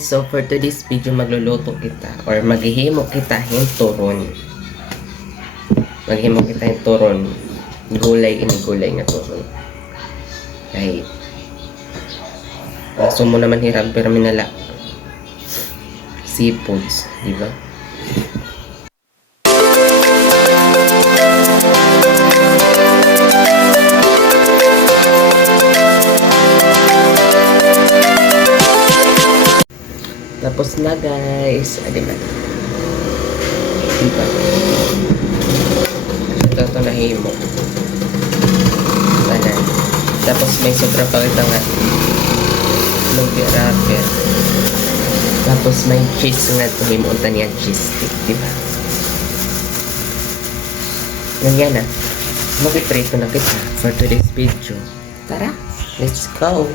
guys, so for today's video magluluto kita or maghihimo kita hinturon. Maghihimo kita hinturon. Gulay nga turon. Ay aso mo naman hirap pero minala. Seafoods, di ba? Tapos na guys, diba? Diba? Ito nahimo. Tanan. Tapos may sobra pa ito nga lumpia wrapper. Tapos may cheese nga ito, himunta niya cheese stick, diba? Ganyan na. Mag-prito na kita for today's video. Tara, let's go!